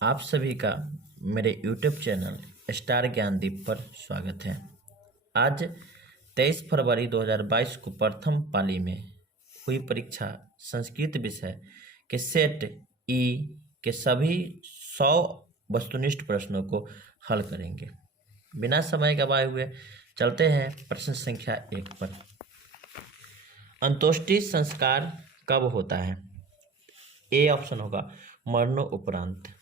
आप सभी का मेरे YouTube चैनल स्टार ज्ञानदीप पर स्वागत है। आज 23 फरवरी 2022 को प्रथम पाली में हुई परीक्षा संस्कृत विषय के सेट ई के सभी 100 वस्तुनिष्ठ प्रश्नों को हल करेंगे। बिना समय गवाए हुए चलते हैं प्रश्न संख्या 1 पर। अंत्येष्टि संस्कार कब होता है? ए ऑप्शन होगा मरणोपरांत।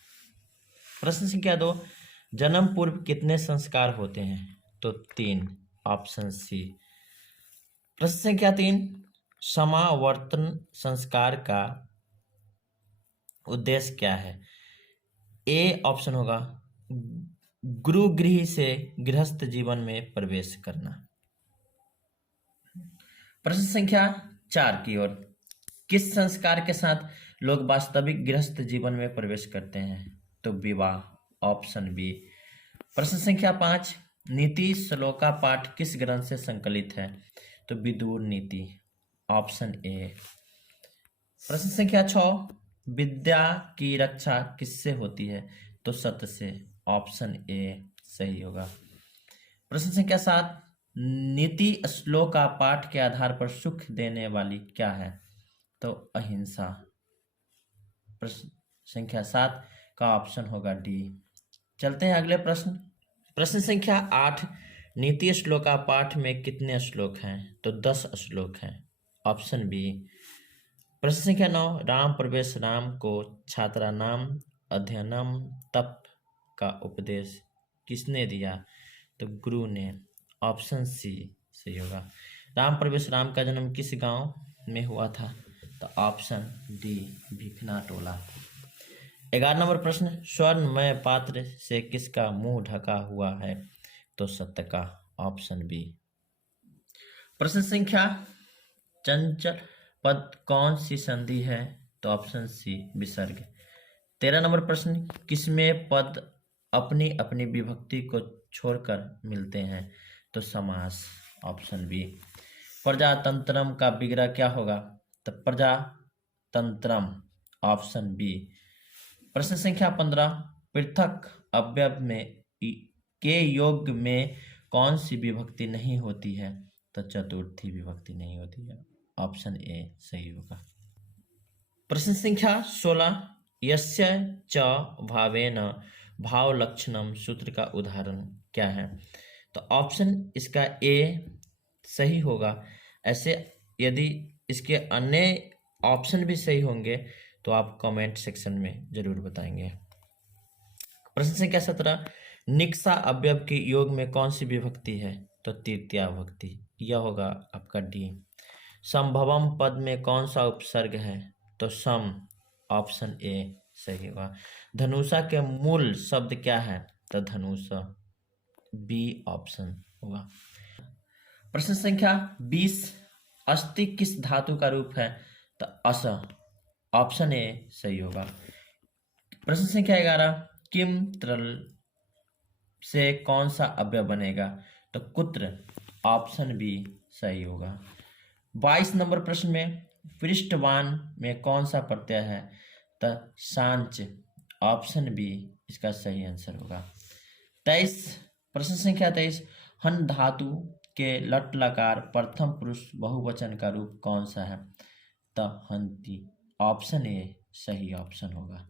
प्रश्न संख्या 2, जन्म पूर्व कितने संस्कार होते हैं? तो 3, ऑप्शन सी। प्रश्न संख्या 3, समावर्तन संस्कार का उद्देश्य क्या है? ए ऑप्शन होगा गुरुगृह से गृहस्थ जीवन में प्रवेश करना। प्रश्न संख्या 4 की ओर, किस संस्कार के साथ लोग वास्तविक गृहस्थ जीवन में प्रवेश करते हैं? तो विवाह, ऑप्शन बी। प्रश्न संख्या 5, नीति श्लोका पाठ किस ग्रंथ से संकलित है? तो विदुर नीति, ऑप्शन ए। प्रश्न संख्या 6, विद्या की रक्षा किससे होती है? तो सत्य से, ऑप्शन ए सही होगा। प्रश्न संख्या 7, नीति श्लोका पाठ के आधार पर सुख देने वाली क्या है? तो अहिंसा। प्रश्न संख्या 7 का ऑप्शन होगा डी। चलते हैं अगले प्रश्न। प्रश्न संख्या 8, नीति श्लोका पाठ में कितने श्लोक हैं? तो 10 श्लोक हैं, ऑप्शन बी। प्रश्न संख्या 9, राम प्रवेश राम को छात्रानाम अध्ययनम तप का उपदेश किसने दिया? तो गुरु ने, ऑप्शन सी सही होगा। राम प्रवेश राम का जन्म किस गांव में हुआ था? तो ऑप्शन डी, भिखना टोला। 11 नंबर प्रश्न, स्वर्णमय पात्र से किसका मुंह ढका हुआ है? तो सत्य का, ऑप्शन बी। प्रश्न संख्या, चंचल पद कौन सी संधि है? तो ऑप्शन सी, विसर्ग। 13 नंबर प्रश्न, किसमें पद अपनी अपनी विभक्ति को छोड़कर मिलते हैं? तो समास, ऑप्शन बी। प्रजातंत्रम का विग्रह क्या होगा? तो प्रजातंत्रम, ऑप्शन बी। प्रश्न संख्या 15, पृथक अवयव में के योग में कौन सी विभक्ति नहीं होती है? तो चतुर्थी विभक्ति नहीं होती है, ऑप्शन ए सही होगा। प्रश्न संख्या 16, यस्य च भावेन भाव लक्षणम सूत्र का उदाहरण क्या है? तो ऑप्शन इसका ए सही होगा। ऐसे यदि इसके अन्य ऑप्शन भी सही होंगे तो आप कमेंट सेक्शन में जरूर बताएंगे। प्रश्न संख्या 17, निक्सा अवयव के योग में कौन सी विभक्ति है? तो तृतीया विभक्ति, यह होगा आपका डी। संभवम पद में कौन सा उपसर्ग है? तो सम, ऑप्शन ए सही होगा। धनुषा के मूल शब्द क्या है? तो धनुष, बी ऑप्शन होगा। प्रश्न संख्या 20, अस्थि किस धातु का रूप है? तो अस, ऑप्शन ए सही होगा। प्रश्न संख्या 11, किम त्रल से कौन सा अवयव बनेगा? तो कुत्र, ऑप्शन बी सही होगा। 22 नंबर प्रश्न में, पृष्ठवान में कौन सा प्रत्यय है? तो सांच, ऑप्शन बी इसका सही आंसर होगा। 23, प्रश्न संख्या 23, हन धातु के लट लकार प्रथम पुरुष बहुवचन का रूप कौन सा है? तो हंती, ऑप्शन ए सही ऑप्शन होगा।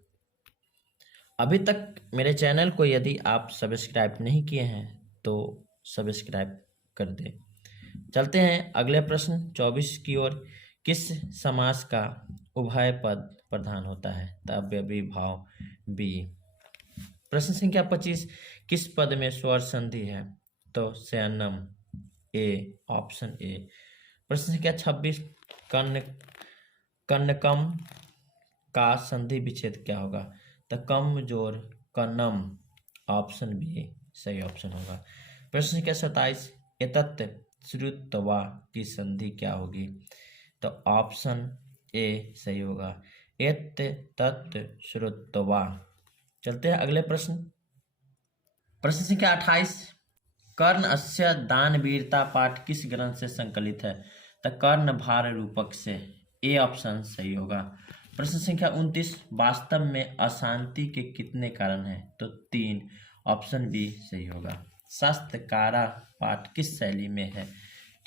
अभी तक मेरे चैनल को यदि आप सब्सक्राइब नहीं किए हैं तो सब्सक्राइब कर दें। चलते हैं अगले प्रश्न 24 की ओर। किस समास का उभय पद प्रधान होता है? तो अव्ययी भाव, बी। प्रश्न संख्या 25, किस पद में स्वर संधि है? तो शयनम, ए ऑप्शन ए। प्रश्न संख्या 26, कन्नकम का संधि विच्छेद क्या होगा? तो कमजोर, कन्नम, ऑप्शन बी सही ऑप्शन होगा। प्रश्न संख्या 27, एतत् श्रुत्वा की संधि क्या होगी? तो ऑप्शन ए सही होगा, एत तत् श्रुत्वा। चलते हैं अगले प्रश्न। प्रश्न संख्या 28, कर्ण अस्य दानवीरता पाठ किस ग्रंथ से संकलित है? तो कर्ण भार रूपक से, ए ऑप्शन सही होगा। प्रश्न संख्या 29, वास्तव में अशांति के कितने कारण हैं? तो 3, ऑप्शन बी सही होगा। शास्त्रकारा पाठ किस शैली में है?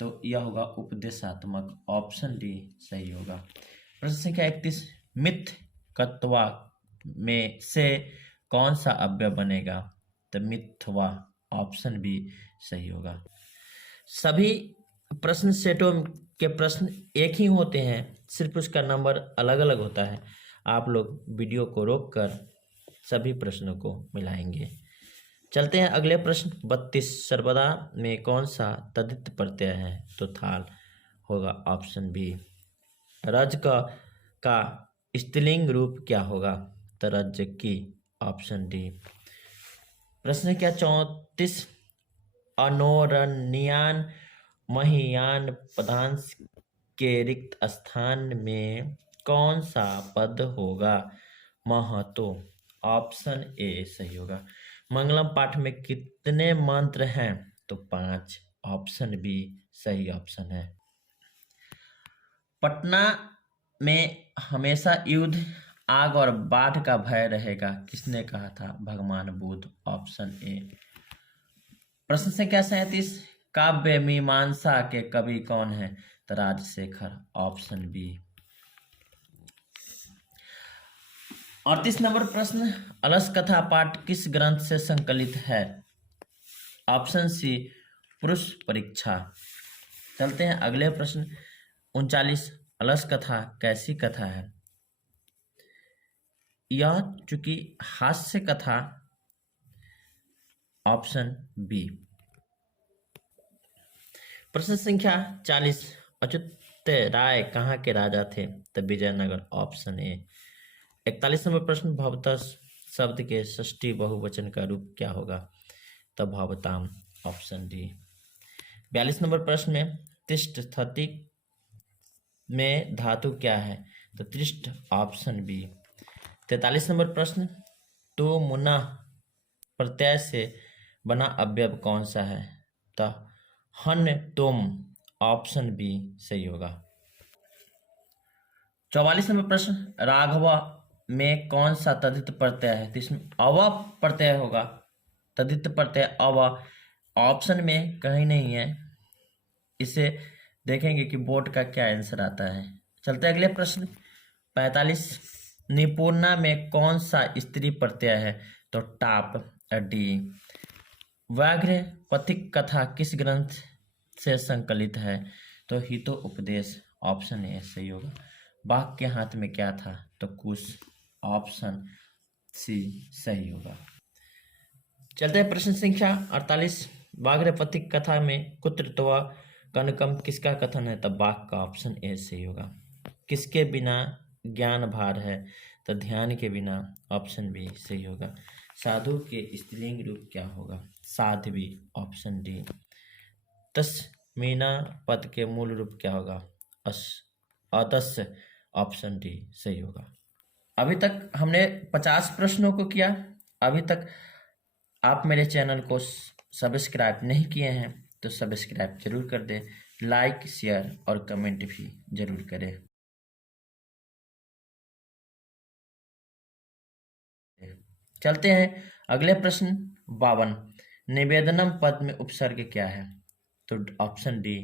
तो यह होगा उपदेशात्मक, ऑप्शन डी सही होगा। प्रश्न संख्या 31, मिथकत्वा में से कौन सा अव्यय बनेगा? तो मिथ्वा, ऑप्शन बी सही होगा। सभी प्रश्न सेटों के प्रश्न एक ही होते हैं, सिर्फ उसका नंबर अलग अलग होता है। आप लोग वीडियो को रोककर सभी प्रश्नों को मिलाएंगे। चलते हैं अगले प्रश्न 32, सर्वदा में कौन सा तद्धित प्रत्यय है? तो थाल होगा, ऑप्शन बी। रज का स्त्रीलिंग रूप क्या होगा? तो रज्जकी, ऑप्शन डी। प्रश्न क्या 34, अनोरणीयान महियान पदांश के रिक्त स्थान में कौन सा पद होगा? महतो, ऑप्शन ए सही होगा। मंगलम पाठ में कितने मंत्र हैं? तो 5, ऑप्शन बी सही ऑप्शन है। पटना में हमेशा युद्ध, आग और बाढ़ का भय रहेगा, किसने कहा था? भगवान बुद्ध, ऑप्शन ए। प्रश्न संख्या 37, काव्य मीमांसा के कवि कौन है? तो राजशेखर, ऑप्शन बी। 38 नंबर प्रश्न, अलस कथा पाठ किस ग्रंथ से संकलित है? ऑप्शन सी, पुरुष परीक्षा। चलते हैं अगले प्रश्न 39, अलस कथा कैसी कथा है? यह चूंकि हास्य कथा, ऑप्शन बी। प्रश्न संख्या 40, अच्युत राय कहाँ के राजा थे? तो विजयनगर, ऑप्शन ए। 41 नंबर प्रश्न, भवतः शब्द के षष्ठी बहुवचन का रूप क्या होगा? तो भवताम, ऑप्शन डी। 42 नंबर प्रश्न में तिष्ठति में धातु क्या है? तो तिष्ठ, ऑप्शन बी। 43 नंबर प्रश्न, तो मुना प्रत्यय से बना अवयव कौन सा है? तो हन तुम, ऑप्शन बी सही होगा। 44 नंबर प्रश्न, राघव में कौन सा तद्धित प्रत्यय है? तो इसमें अव प्रत्यय होगा, तद्धित प्रत्यय अव, ऑप्शन में कहीं नहीं है। इसे देखेंगे कि बोर्ड का क्या आंसर आता है। चलते अगले प्रश्न 45, निपुणा में कौन सा स्त्री प्रत्यय है? तो टाप, डी। व्याघ्र पथिक कथा किस ग्रंथ से संकलित है? तो हितो उपदेश, ऑप्शन ए सही होगा। बाघ के हाथ में क्या था? तो कुश, ऑप्शन सी सही होगा। चलते हैं प्रश्न संख्या 48, व्याघ्र पथिक कथा में कुत्रत्वा कनकम किसका कथन है? तो बाघ का, ऑप्शन ए सही होगा। किसके बिना ज्ञान भार है? तो ध्यान के बिना, ऑप्शन बी सही होगा। साधु के स्त्रीलिंग रूप क्या होगा? Sadhvi, option D. तस्मीना पद के मूल रूप क्या होगा? अतस्य, ऑप्शन डी सही होगा। अभी तक हमने 50 प्रश्नों को किया। अभी तक आप मेरे चैनल को सब्सक्राइब नहीं किए हैं तो सब्सक्राइब जरूर कर दें, लाइक, शेयर और कमेंट भी जरूर करें। चलते हैं अगले प्रश्न 52, निवेदनम पद में उपसर्ग क्या है? तो ऑप्शन डी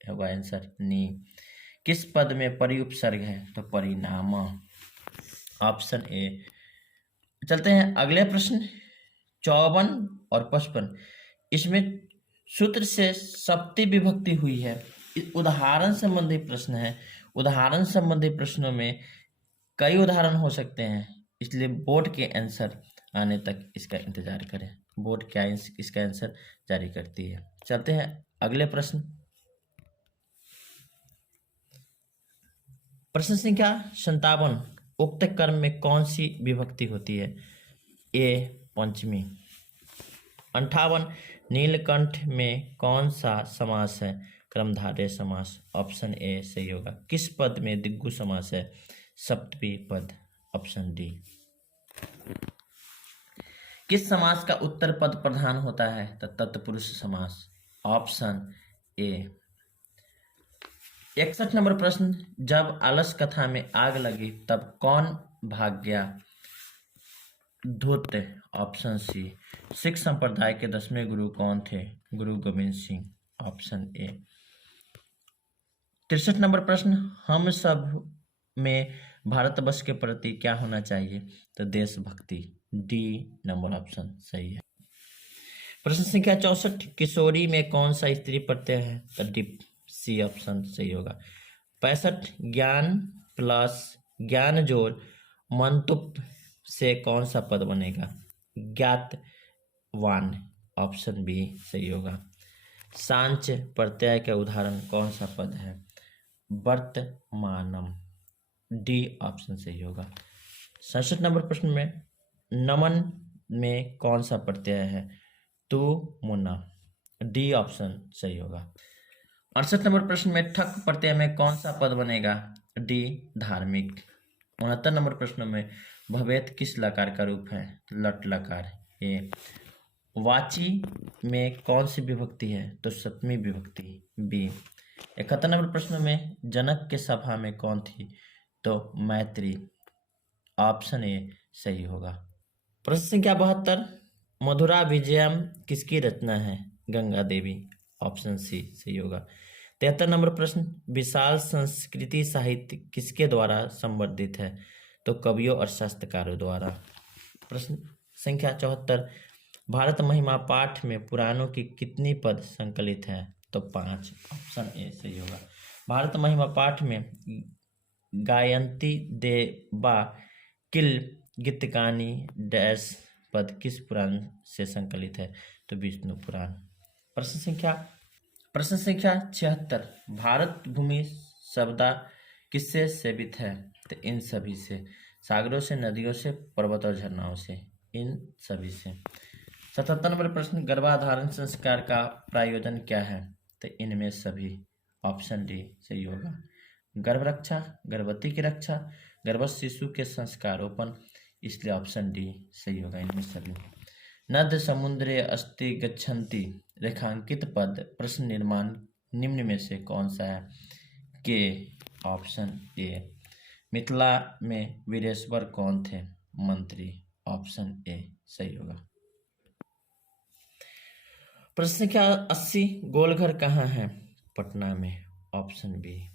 होगा आंसर, नी। किस पद में परि उपसर्ग है? तो परिणाम, ऑप्शन ए। चलते हैं अगले प्रश्न 54 और 55, इसमें सूत्र से सप्ती विभक्ति हुई है। उदाहरण संबंधी प्रश्न है। उदाहरण संबंधी प्रश्नों में कई उदाहरण हो सकते हैं, इसलिए बोर्ड के आंसर आने तक इसका इंतजार करें। बोर्ड क्या इसका आंसर जारी करती है। चलते हैं अगले प्रश्न, प्रश्न संख्या 57, उक्त कर्म में कौन सी विभक्ति होती है? ए पंचमी। 58, नीलकंठ में कौन सा समास है? क्रमधारय समास, ऑप्शन ए सही होगा। किस पद में दिग्गु समास है? सप्तमी पद, ऑप्शन डी। किस समास का उत्तर पद प्रधान होता है? तो तत्पुरुष समास, ऑप्शन ए। 61 नंबर प्रश्न, जब आलस कथा में आग लगी तब कौन भाग गया? धूर्त। Option C. सिख संप्रदाय के 10वें गुरु कौन थे? गुरु Govind Singh. Option A. 63 number प्रश्न, हम सब में भारतवर्ष के प्रति क्या होना चाहिए? तो देशभक्ति। डी नंबर ऑप्शन सही है। प्रश्न संख्या 64, किशोरी में कौन सा स्त्री प्रत्यय है? तो डिप। सी ऑप्शन सही होगा। 65, ज्ञान प्लस ज्ञान जोड़ मंतुप से कौन सा पद बनेगा? ज्ञातवान। ऑप्शन बी सही होगा। सांच प्रत्यय के उदाहरण कौन सा पद है? वर्तमानम। डी ऑप्शन सही होगा। 67 नंबर प्रश्न में नमन में कौन सा प्रत्यय है? तू मुन्ना। डी ऑप्शन सही होगा। 68 नंबर प्रश्न में ठक प्रत्यय में कौन सा पद बनेगा? डी धार्मिक। 69 नंबर प्रश्न में भवेत किस लकार का रूप है? लट लकार। ए। वाची में कौन सी विभक्ति है? तो सप्तमी विभक्ति। बी। 71 नंबर प्रश्न में जनक के सभा में कौन थी? तो मैत्री। ऑप्शन ए सही होगा। प्रश्न संख्या 72, मधुरा विजयम किसकी रचना है? गंगा देवी। ऑप्शन सी सही होगा। 73 नंबर प्रश्न, विशाल संस्कृति साहित्य किसके द्वारा संवर्धित है? तो कवियों और शास्त्रकारों द्वारा। प्रश्न संख्या 74, भारत महिमा पाठ में पुराणों की कितनी पद संकलित है? तो 5। ऑप्शन ए सही होगा। भारत महिमा पाठ में गायंती देवा किल गीतकानी डैश पद किस पुराण से संकलित है? तो विष्णु पुराण। प्रश्न संख्या 76, भारत भूमि शब्दा किससे सेवित है? तो इन सभी से, सागरों से, नदियों से, पर्वत और झरनाओं से, इन सभी से। 77 नंबर प्रश्न, गर्भाधारण संस्कार का प्रायोजन क्या है? तो इनमें सभी। ऑप्शन डी सही होगा। गर्भ रक्षा, गर्भवती की रक्षा, गर्भस्थ शिशु के संस्कारोपण, इसलिए ऑप्शन डी सही होगा इनमें सभी। नद समुद्रे अस्ति गच्छन्ति रेखांकित पद प्रश्न निर्माण निम्न में से कौन सा है? के। Option A. मिथिला में वीरेश्वर कौन थे? मंत्री। ऑप्शन ए सही होगा। प्रश्न संख्या 80, गोलघर कहाँ है? पटना में। Option B.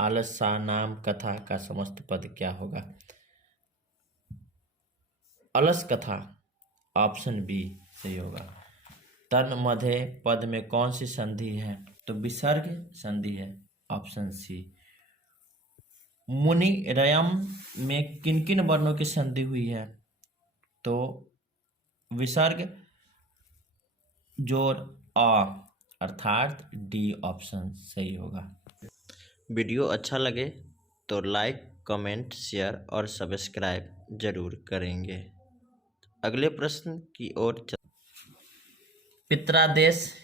आलसा नाम कथा का समस्त पद क्या होगा? अलस कथा। ऑप्शन बी सही होगा। तन मध्य पद में कौन सी संधि है? तो विसर्ग संधि है। Option C. मुनि रयम में किन किन वर्णों की संधि हुई है? तो विसर्ग जोड़ अ, अर्थात डी ऑप्शन सही होगा। वीडियो अच्छा लगे तो लाइक, कमेंट, शेयर और सब्सक्राइब जरूर करेंगे। अगले प्रश्न की ओर पित्रादेश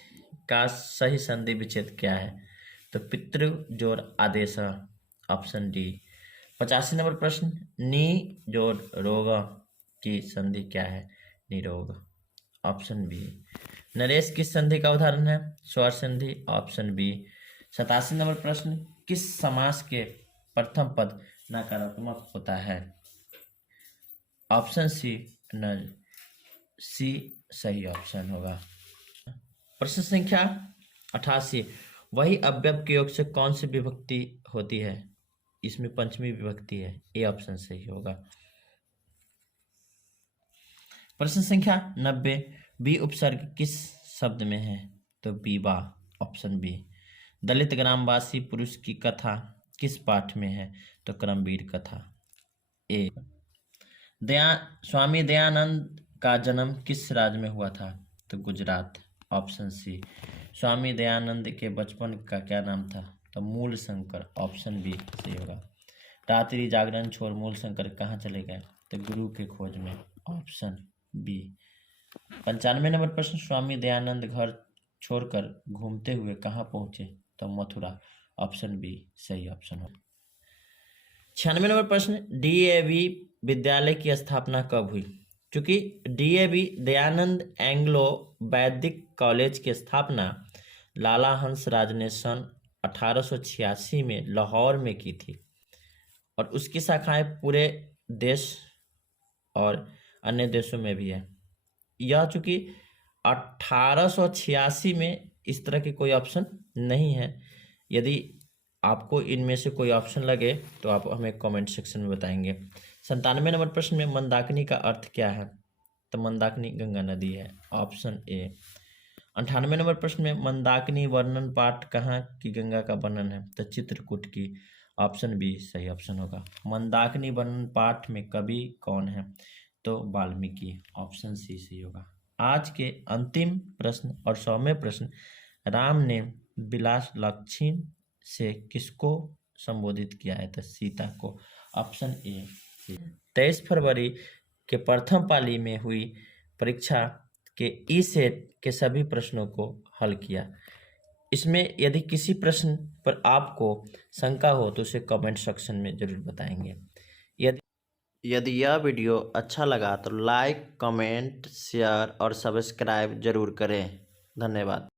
का सही संधि विच्छेद क्या है? तो पितृ जोड़ आदेश। Option D. 85 नंबर प्रश्न, नी जोड़ रोग की संधि क्या है? निरोग। Option B. नरेश किस संधि का उदाहरण है? स्वर संधि। Option B. 87 नंबर प्रश्न, किस समास के प्रथम पद नकारात्मक होता है? ऑप्शन सी नर। सी सही ऑप्शन होगा। प्रश्न संख्या 88, वही अव्यय के योग से कौन सी विभक्ति होती है? इसमें पंचमी विभक्ति है। ए ऑप्शन सही होगा। प्रश्न संख्या 90, बी उपसर्ग किस शब्द में है? तो विवाह। Option B. दलित ग्रामवासी पुरुष की कथा किस पाठ में है? तो क्रमवीर कथा। ए। स्वामी दयानंद का जन्म किस राज्य में हुआ था? तो गुजरात। Option C. स्वामी दयानंद के बचपन का क्या नाम था? तो मूल शंकर। ऑप्शन बी सही होगा। रात्रि जागरण छोड़ मूल शंकर कहाँ चले गए? तो गुरु के खोज में। Option B. 95 नंबर प्रश्न, स्वामी दयानंद घर छोड़कर घूमते हुए कहाँ पहुंचे? तो मथुरा। ऑप्शन बी सही ऑप्शन हो। 96 नंबर प्रश्न, डीएवी विद्यालय की स्थापना कब हुई? क्योंकि डीएवी दयानंद एंग्लो वैदिक कॉलेज की स्थापना लाला हंसराज ने सन 1886 में लाहौर में की थी और उसकी शाखाएं पूरे देश और अन्य देशों में भी है। यह चूंकि 1886 में इस तरह के कोई ऑप्शन नहीं है। यदि आपको इनमें से कोई ऑप्शन लगे तो आप हमें कमेंट सेक्शन में बताएंगे। 97 नंबर प्रश्न में मंदाकिनी का अर्थ क्या है? तो मंदाकिनी गंगा नदी है, ऑप्शन ए। 98 नंबर प्रश्न में मंदाकिनी वर्णन पाठ कहाँ की गंगा का वर्णन है? तो चित्रकूट की, ऑप्शन बी सही ऑप्शन होगा। मंदाकिनी वर्णन पाठ में कवि कौन है? तो वाल्मीकि, ऑप्शन सी सही होगा। आज के अंतिम प्रश्न और 100वें प्रश्न, राम ने विलास लक्षण से किसको संबोधित किया है? तो सीता को, ऑप्शन ए। 23 फरवरी के प्रथम पाली में हुई परीक्षा के ई सेट के सभी प्रश्नों को हल किया। इसमें यदि किसी प्रश्न पर आपको शंका हो तो उसे कमेंट सेक्शन में जरूर बताएंगे। यदि यह वीडियो अच्छा लगा तो लाइक, कमेंट, शेयर और सब्सक्राइब जरूर करें। धन्यवाद।